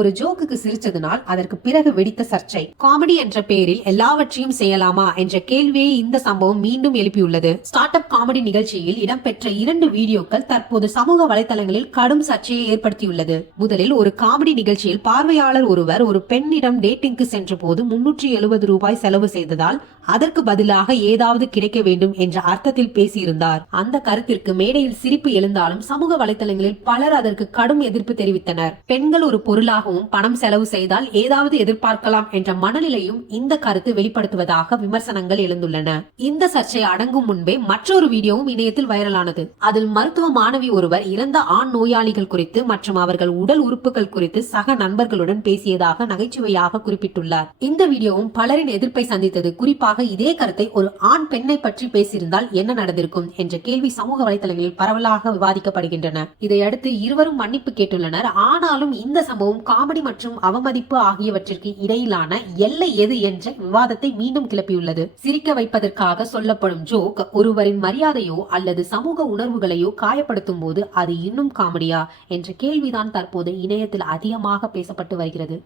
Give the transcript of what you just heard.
ஒரு ஜோக்குக்கு சிரிச்சதனால் அதற்கு பிறகு வெடித்த சர்ச்சை. காமெடி என்ற பெயரில் எல்லாவற்றையும் செய்யலாமா என்ற கேள்வியை இந்த சம்பவம் மீண்டும் எழுப்பியுள்ளது. ஸ்டார்ட் அப் காமெடி நிகழ்ச்சியில் இடம்பெற்ற 2 வீடியோக்கள் தற்போது சமூக வலைதளங்களில் கடும் சர்ச்சையை ஏற்படுத்தியுள்ளது. முதலில் ஒரு காமெடி நிகழ்ச்சியில் பார்வையாளர் ஒருவர் ஒரு பெண்ணிடம் டேட்டிங்க்கு சென்ற போது 370 ரூபாய் செலவு செய்ததால் அதற்கு பதிலாக ஏதாவது கிடைக்க வேண்டும் என்ற அர்த்தத்தில் பேசியிருந்தார். அந்த கருத்திற்கு மேடையில் சிரிப்பு எழுந்தாலும் சமூக வலைதளங்களில் பலர் அதற்கு கடும் எதிர்ப்பு தெரிவித்தனர். பெண்கள் ஒரு பொருளாகவும் பணம் செலவு செய்தால் ஏதாவது எதிர்பார்க்கலாம் என்ற மனநிலையும் இந்த கருத்து வெளிப்படுத்துவதாக விமர்சனங்கள் எழுந்துள்ளன. இந்த சர்ச்சை அடங்கும் முன்பே மற்றொரு வீடியோவும் இணையத்தில் வைரலானது. அதில் மருத்துவ மாணவி ஒருவர் இறந்த ஆண் நோயாளிகள் குறித்து மற்றும் அவர்கள் உடல் உறுப்புகள் குறித்து சக நண்பர்களுடன் பேசியதாக நகைச்சுவையாக குறிப்பிட்டுள்ளார். இந்த வீடியோவும் பலரின் எதிர்ப்பை சந்தித்தது. குறிப்பாக இதே கருத்தை ஒரு ஆண் பெண்ணை பற்றி பேசியிருந்தால் என்ன நடந்திருக்கும் என்ற கேள்வி சமூக வலைதளங்களில் பரவலாக விவாதிக்கப்படுகின்றன. இதையடுத்து இருவரும் மன்னிப்பு கேட்டுள்ளனர். ஆனாலும் இந்த சம்பவம் காமெடி மற்றும் அவமதிப்பு ஆகியவற்றிற்கு இடையிலான எல்லை எது என்ற விவாதத்தை மீண்டும் கிளப்பியுள்ளது. சிரிக்க வைப்பதற்காக சொல்லப்படும் ஜோக் ஒருவரின் மரியாதையோ அல்லது சமூக உணர்வுகளையோ காயப்படுத்தும் போது அது இன்னும் காமெடியா என்ற கேள்விதான் தற்போது இணையத்தில் அதிகமாக பேசப்பட்டு வருகிறது.